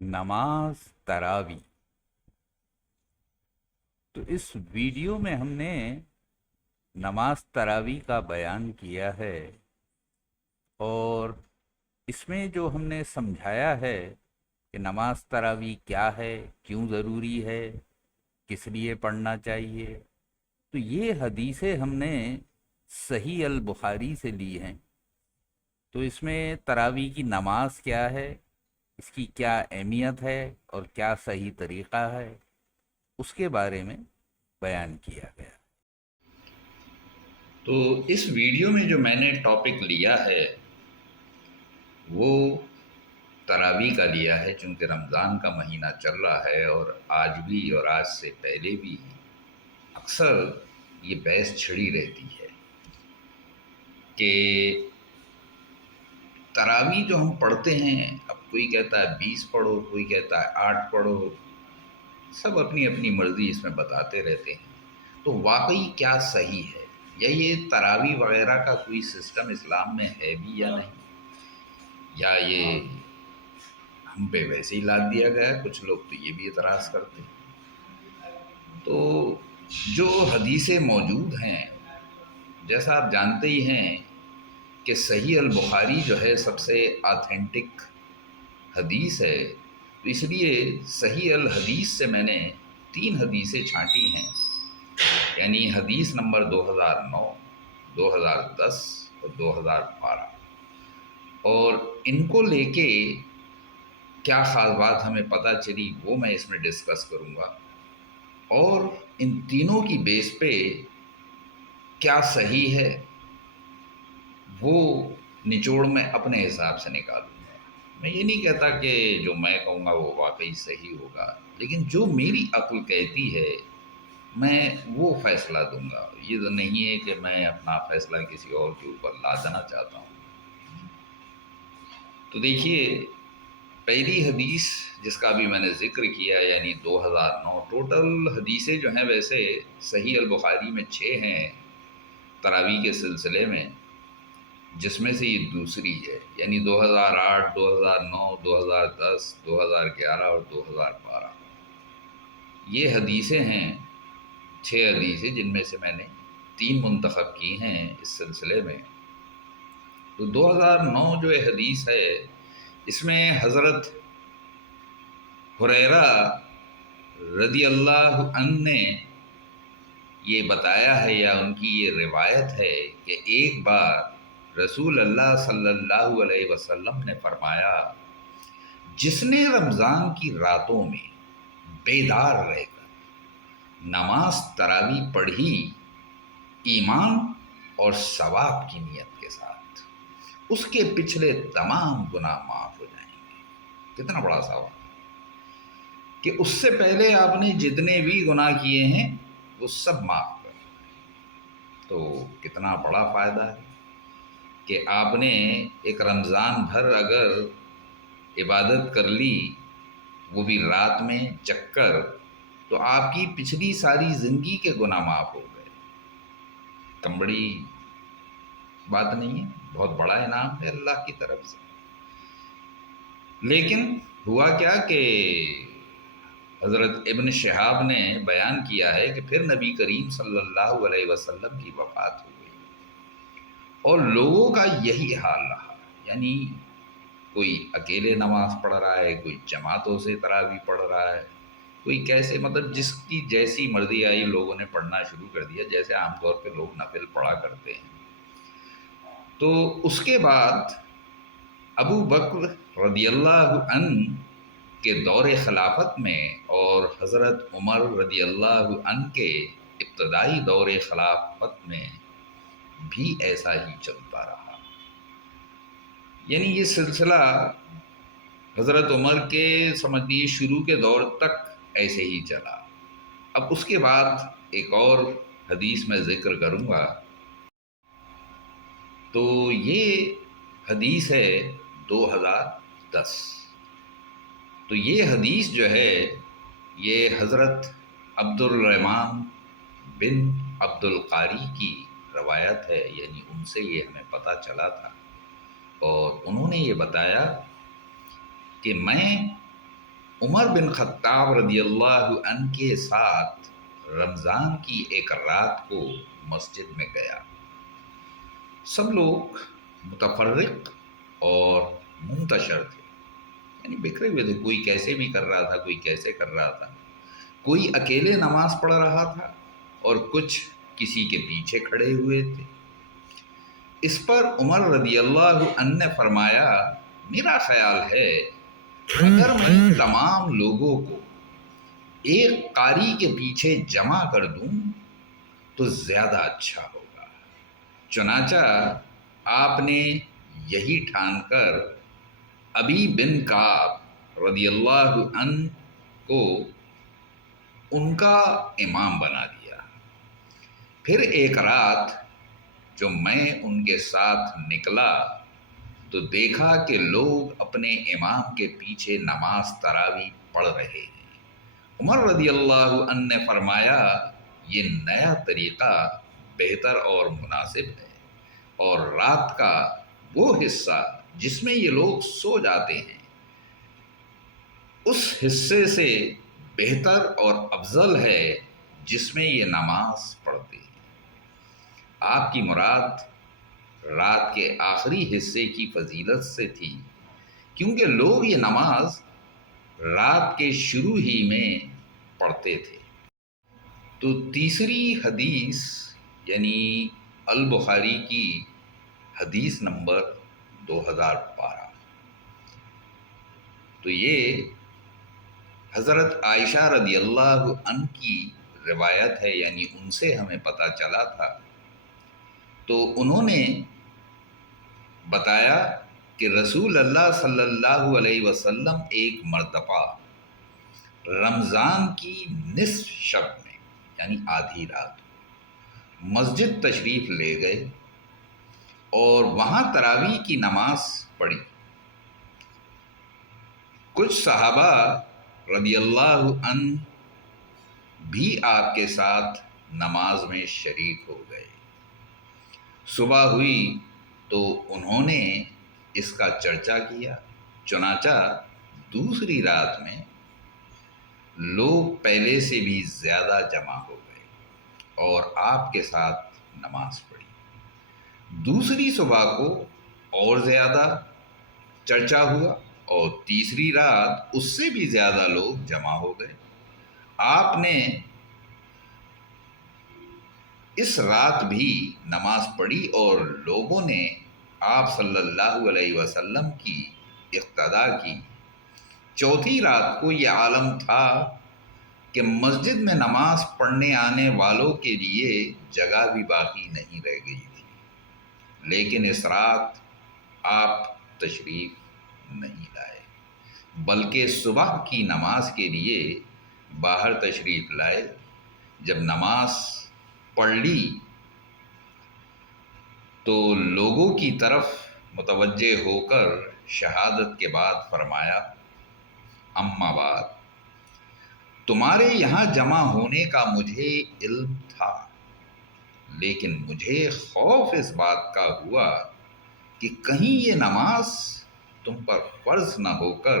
نماز تراوی۔ تو اس ویڈیو میں ہم نے نماز تراوی کا بیان کیا ہے، اور اس میں جو ہم نے سمجھایا ہے کہ نماز تراوی کیا ہے، کیوں ضروری ہے، کس لیے پڑھنا چاہیے، تو یہ حدیثیں ہم نے صحیح البخاری سے لی ہیں۔ تو اس میں تراوی کی نماز کیا ہے، اس کی کیا اہمیت ہے اور کیا صحیح طریقہ ہے، اس کے بارے میں بیان کیا گیا۔ تو اس ویڈیو میں جو میں نے ٹاپک لیا ہے وہ تراویح کا لیا ہے، چونکہ رمضان کا مہینہ چل رہا ہے اور آج بھی اور آج سے پہلے بھی اکثر یہ بحث چھڑی رہتی ہے کہ تراویح جو ہم پڑھتے ہیں، اب کوئی کہتا ہے 20 پڑھو، کوئی کہتا ہے 8 پڑھو، سب اپنی اپنی مرضی اس میں بتاتے رہتے ہیں۔ تو واقعی کیا صحیح ہے، یا یہ تراویح وغیرہ کا کوئی سسٹم اسلام میں ہے بھی یا نہیں، یا یہ ہم پہ ویسے ہی لاد دیا گیا ہے؟ کچھ لوگ تو یہ بھی اعتراض کرتے ہیں۔ تو جو حدیثیں موجود ہیں، جیسا آپ جانتے ہی ہیں کہ صحیح البخاری جو ہے سب سے آتھینٹک حدیث ہے، تو اس لیے صحیح الحدیث سے میں نے 3 حدیثیں چھانٹی ہیں، یعنی حدیث نمبر 2009، 2010 اور 2012، اور ان کو لے کے کیا خاص بات ہمیں پتہ چلی وہ میں اس میں ڈسکس کروں گا، اور ان تینوں کی بیس پہ کیا صحیح ہے وہ نچوڑ میں اپنے حساب سے نکالوں گا۔ میں یہ نہیں کہتا کہ جو میں کہوں گا وہ واقعی صحیح ہوگا، لیکن جو میری عقل کہتی ہے میں وہ فیصلہ دوں گا۔ یہ تو نہیں ہے کہ میں اپنا فیصلہ کسی اور کے اوپر لادنا چاہتا ہوں۔ تو دیکھیے، پہلی حدیث جس کا بھی میں نے ذکر کیا، یعنی 2009، ٹوٹل حدیثیں جو ہیں ویسے صحیح البخاری میں 6 ہیں تراویح کے سلسلے میں، جس میں سے یہ دوسری ہے، یعنی 2008، 2009، 2010، 2011 اور 2012، یہ حدیثیں ہیں 6 حدیثیں، جن میں سے میں نے 3 منتخب کی ہیں اس سلسلے میں۔ تو 2009 جو یہ حدیث ہے، اس میں حضرت ہریرہ رضی اللہ عنہ نے یہ بتایا ہے، یا ان کی یہ روایت ہے کہ ایک بار رسول اللہ صلی اللہ علیہ وسلم نے فرمایا، جس نے رمضان کی راتوں میں بیدار رہ کر نماز تراویح پڑھی ایمان اور ثواب کی نیت کے ساتھ، اس کے پچھلے تمام گناہ معاف ہو جائیں گے۔ کتنا بڑا ثواب کہ اس سے پہلے آپ نے جتنے بھی گناہ کیے ہیں وہ سب معاف کر دیں۔ تو کتنا بڑا فائدہ ہے کہ آپ نے ایک رمضان بھر اگر عبادت کر لی، وہ بھی رات میں جگ کر، تو آپ کی پچھلی ساری زندگی کے گناہ معاف ہو گئے۔ کم بڑی بات نہیں ہے، بہت بڑا انعام ہے اللہ کی طرف سے۔ لیکن ہوا کیا کہ حضرت ابن شہاب نے بیان کیا ہے کہ پھر نبی کریم صلی اللہ علیہ وسلم کی وفات ہو گئی، اور لوگوں کا یہی حال رہا، یعنی کوئی اکیلے نماز پڑھ رہا ہے، کوئی جماعتوں سے تراویح پڑھ رہا ہے، کوئی کیسے، مطلب جس کی جیسی مرضی آئی لوگوں نے پڑھنا شروع کر دیا، جیسے عام طور پہ لوگ نفل پڑھا کرتے ہیں۔ تو اس کے بعد ابو بکر رضی اللہ عنہ کے دور خلافت میں اور حضرت عمر رضی اللہ عنہ کے ابتدائی دور خلافت میں بھی ایسا ہی چلتا رہا، یعنی یہ سلسلہ حضرت عمر کے سمجھ لیجیے شروع کے دور تک ایسے ہی چلا۔ اب اس کے بعد ایک اور حدیث میں ذکر کروں گا، تو یہ حدیث ہے 2010۔ تو یہ حدیث جو ہے یہ حضرت عبد الرحمن بن عبد القاری کی روایت ہے، یعنی ان سے یہ ہمیں پتہ چلا تھا، اور انہوں نے یہ بتایا کہ میں عمر بن خطاب رضی اللہ عنہ کے ساتھ رمضان کی ایک رات کو مسجد میں گیا۔ سب لوگ متفرق اور منتشر تھے، یعنی بکھرے ہوئے تھے، کوئی کیسے بھی کر رہا تھا، کوئی کیسے کر رہا تھا، کوئی اکیلے نماز پڑھ رہا تھا اور کچھ کسی کے پیچھے کھڑے ہوئے تھے۔ اس پر عمر رضی اللہ عنہ نے فرمایا، میرا خیال ہے اگر میں تمام لوگوں کو ایک قاری کے پیچھے جمع کر دوں تو زیادہ اچھا ہوگا۔ چنانچہ آپ نے یہی ٹھان کر ابی بن کعب رضی اللہ عنہ کو ان کا امام بنا دیا۔ پھر ایک رات جو میں ان کے ساتھ نکلا تو دیکھا کہ لوگ اپنے امام کے پیچھے نماز تراویح پڑھ رہے ہیں۔ عمر رضی اللہ عنہ نے فرمایا، یہ نیا طریقہ بہتر اور مناسب ہے، اور رات کا وہ حصہ جس میں یہ لوگ سو جاتے ہیں اس حصے سے بہتر اور افضل ہے جس میں یہ نماز پڑھتے ہیں۔ آپ کی مراد رات کے آخری حصے کی فضیلت سے تھی، کیونکہ لوگ یہ نماز رات کے شروع ہی میں پڑھتے تھے۔ تو تیسری حدیث یعنی البخاری کی حدیث نمبر 2012، تو یہ حضرت عائشہ رضی اللہ عنہ کی روایت ہے، یعنی ان سے ہمیں پتہ چلا تھا۔ تو انہوں نے بتایا کہ رسول اللہ صلی اللہ علیہ وسلم ایک مرتبہ رمضان کی نصف شب میں یعنی آدھی رات مسجد تشریف لے گئے اور وہاں تراویح کی نماز پڑھی۔ کچھ صحابہ رضی اللہ عنہ بھی آپ کے ساتھ نماز میں شریک ہو گئے۔ صبح ہوئی تو انہوں نے اس کا چرچا کیا، چنانچہ دوسری رات میں لوگ پہلے سے بھی زیادہ جمع ہو گئے اور آپ کے ساتھ نماز پڑھی۔ دوسری صبح کو اور زیادہ چرچا ہوا اور تیسری رات اس سے بھی زیادہ لوگ جمع ہو گئے۔ آپ نے اس رات بھی نماز پڑھی اور لوگوں نے آپ صلی اللہ علیہ وسلم کی اقتدا کی۔ چوتھی رات کو یہ عالم تھا کہ مسجد میں نماز پڑھنے آنے والوں کے لیے جگہ بھی باقی نہیں رہ گئی تھی، لیکن اس رات آپ تشریف نہیں لائے، بلکہ صبح کی نماز کے لیے باہر تشریف لائے۔ جب نماز پڑھ لی تو لوگوں کی طرف متوجہ ہو کر شہادت کے بعد فرمایا، اما بعد، تمہارے یہاں جمع ہونے کا مجھے علم تھا، لیکن مجھے خوف اس بات کا ہوا کہ کہیں یہ نماز تم پر فرض نہ ہو کر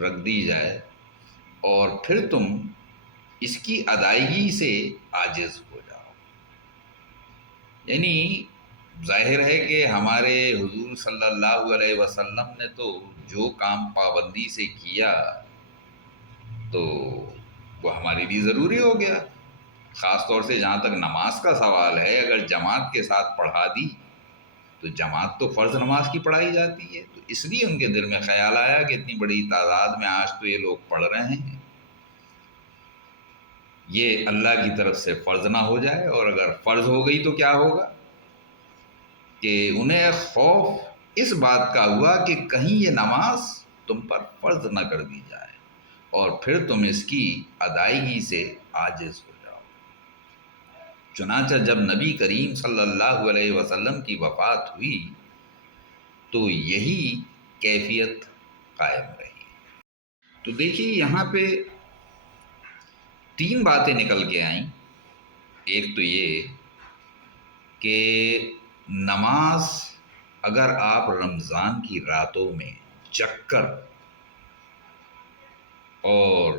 رکھ دی جائے اور پھر تم اس کی ادائیگی سے عاجز ہو جاؤ۔ یعنی ظاہر ہے کہ ہمارے حضور صلی اللہ علیہ وسلم نے تو جو کام پابندی سے کیا تو وہ ہمارے لیے ضروری ہو گیا، خاص طور سے جہاں تک نماز کا سوال ہے۔ اگر جماعت کے ساتھ پڑھا دی تو جماعت تو فرض نماز کی پڑھائی جاتی ہے، تو اس لیے ان کے دل میں خیال آیا کہ اتنی بڑی تعداد میں آج تو یہ لوگ پڑھ رہے ہیں، یہ اللہ کی طرف سے فرض نہ ہو جائے، اور اگر فرض ہو گئی تو کیا ہوگا کہ انہیں خوف اس بات کا ہوا کہ کہیں یہ نماز تم پر فرض نہ کر دی جائے اور پھر تم اس کی ادائیگی سے عاجز ہو جاؤ۔ چنانچہ جب نبی کریم صلی اللہ علیہ وسلم کی وفات ہوئی تو یہی کیفیت قائم رہی۔ تو دیکھیے یہاں پہ تین باتیں نکل کے آئیں۔ ایک تو یہ کہ نماز اگر آپ رمضان کی راتوں میں جگ کر اور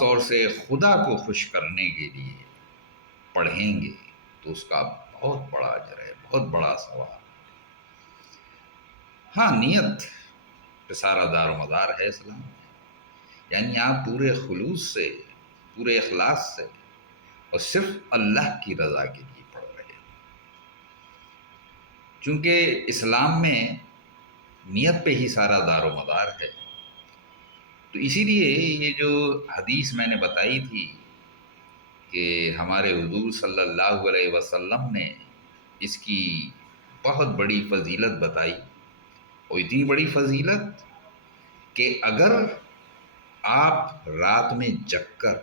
طور سے خدا کو خوش کرنے کے لیے پڑھیں گے تو اس کا بہت بڑا اجر ہے، بہت بڑا ثواب۔ ہاں، نیت پہ سارا دار و مدار ہے اسلام میں، یعنی آپ پورے خلوص سے، پورے اخلاص سے اور صرف اللہ کی رضا کے لیے پڑھ رہے ہیں، چونکہ اسلام میں نیت پہ ہی سارا دار و مدار ہے۔ تو اسی لیے یہ جو حدیث میں نے بتائی تھی کہ ہمارے حضور صلی اللہ علیہ وسلم نے اس کی بہت بڑی فضیلت بتائی، اور اتنی بڑی فضیلت کہ اگر آپ رات میں جگ کر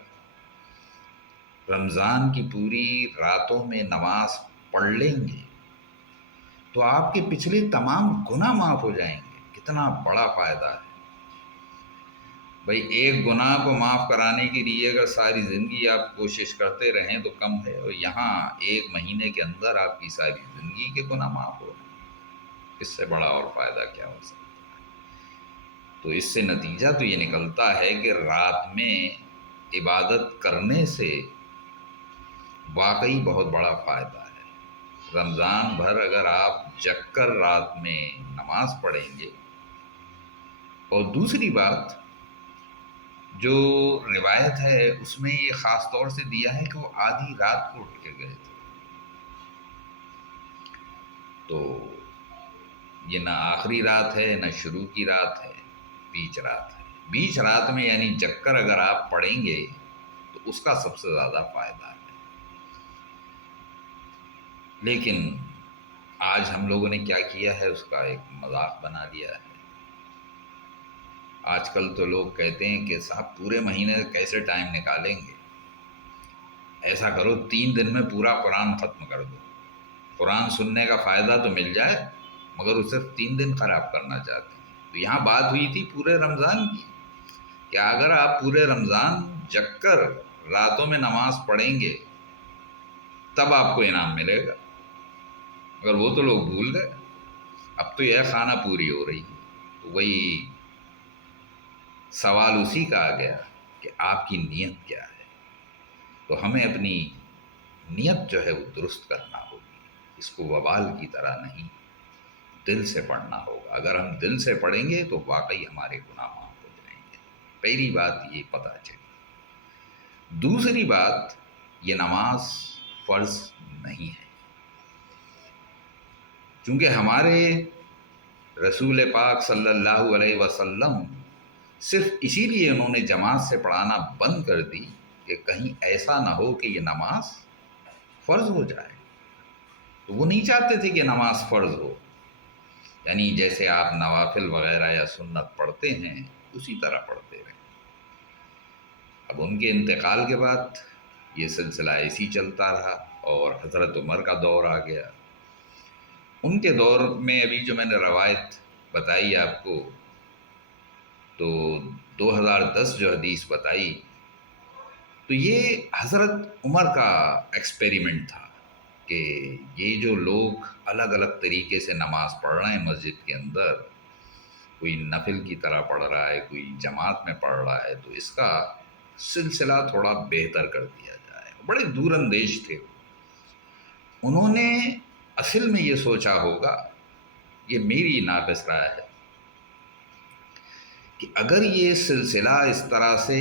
رمضان کی پوری راتوں میں نماز پڑھ لیں گے تو آپ کے پچھلے تمام گناہ معاف ہو جائیں گے۔ کتنا بڑا فائدہ ہے بھائی! ایک گناہ کو معاف کرانے کے لیے اگر ساری زندگی آپ کوشش کرتے رہیں تو کم ہے، اور یہاں ایک مہینے کے اندر آپ کی ساری زندگی کے گناہ معاف ہو رہے ہیں، اس سے بڑا اور فائدہ کیا ہو سکتا ہے؟ تو اس سے نتیجہ تو یہ نکلتا ہے کہ رات میں عبادت کرنے سے واقعی بہت بڑا فائدہ ہے۔ رمضان بھر اگر آپ جگ کر رات میں نماز پڑھیں گے، اور دوسری بات جو روایت ہے اس میں یہ خاص طور سے دیا ہے کہ وہ آدھی رات کو اٹھ کے گئے تھے، تو یہ نہ آخری رات ہے نہ شروع کی رات ہے، بیچ رات ہے۔ بیچ رات میں یعنی جگ کر اگر آپ پڑھیں گے تو اس کا سب سے زیادہ فائدہ ہے۔ لیکن آج ہم لوگوں نے کیا کیا ہے، اس کا ایک مذاق بنا لیا ہے۔ آج کل تو لوگ کہتے ہیں کہ صاحب پورے مہینے کیسے ٹائم نکالیں گے، ایسا کرو 3 دن میں پورا قرآن ختم کر دو، قرآن سننے کا فائدہ تو مل جائے، مگر وہ صرف 3 دن خراب کرنا چاہتے ہیں۔ تو یہاں بات ہوئی تھی پورے رمضان کی، کہ اگر آپ پورے رمضان جگ کر راتوں میں نماز پڑھیں گے تب آپ کو انعام ملے گا، مگر وہ تو لوگ بھول گئے۔ اب تو یہ خانہ پوری ہو رہی ہے، تو وہی سوال اسی کا آ گیا کہ آپ کی نیت کیا ہے۔ تو ہمیں اپنی نیت جو ہے وہ درست کرنا ہوگی، اس کو وبال کی طرح نہیں، دل سے پڑھنا ہوگا۔ اگر ہم دل سے پڑھیں گے تو واقعی ہمارے گناہ معاف ہو جائیں گے۔ پہلی بات یہ پتہ چلی۔ دوسری بات، یہ نماز فرض نہیں ہے، چونکہ ہمارے رسول پاک صلی اللہ علیہ وسلم صرف اسی لیے انہوں نے جماعت سے پڑھانا بند کر دی کہ کہیں ایسا نہ ہو کہ یہ نماز فرض ہو جائے۔ تو وہ نہیں چاہتے تھے کہ نماز فرض ہو، یعنی جیسے آپ نوافل وغیرہ یا سنت پڑھتے ہیں اسی طرح پڑھتے رہیں۔ اب ان کے انتقال کے بعد یہ سلسلہ ایسی چلتا رہا، اور حضرت عمر کا دور آ گیا۔ ان کے دور میں ابھی جو میں نے روایت بتائی آپ کو، تو 2010 جو حدیث بتائی، تو یہ حضرت عمر کا ایکسپیریمنٹ تھا کہ یہ جو لوگ الگ الگ طریقے سے نماز پڑھ رہے ہیں مسجد کے اندر، کوئی نفل کی طرح پڑھ رہا ہے، کوئی جماعت میں پڑھ رہا ہے، تو اس کا سلسلہ تھوڑا بہتر کر دیا جائے۔ بڑے دور اندیش تھے انہوں نے اصل میں یہ سوچا ہوگا، یہ میری ناقص رائے ہے، کہ اگر یہ سلسلہ اس طرح سے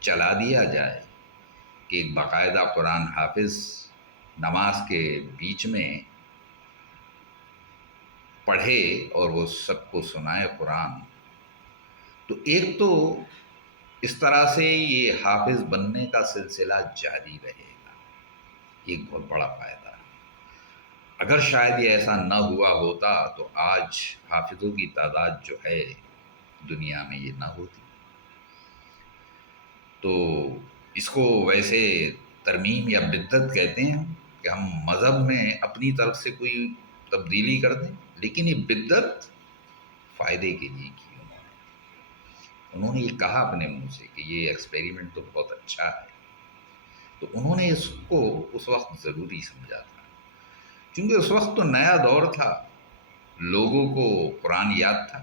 چلا دیا جائے کہ ایک باقاعدہ قرآن حافظ نماز کے بیچ میں پڑھے اور وہ سب کو سنائے قرآن، تو ایک تو اس طرح سے یہ حافظ بننے کا سلسلہ جاری رہے گا، ایک بہت بڑا فائدہ ہے۔ اگر شاید یہ ایسا نہ ہوا ہوتا تو آج حافظوں کی تعداد جو ہے دنیا میں یہ نہ ہوتی۔ تو اس کو ویسے ترمیم یا بدعت کہتے ہیں کہ ہم مذہب میں اپنی طرف سے کوئی تبدیلی کر دیں، لیکن یہ بدعت فائدے کے لیے کی انہوں نے یہ کہا اپنے منہ سے کہ یہ ایکسپیریمنٹ تو بہت اچھا ہے، تو انہوں نے اس کو اس وقت ضروری سمجھا تھا، کیونکہ اس وقت تو نیا دور تھا، لوگوں کو قرآن یاد تھا،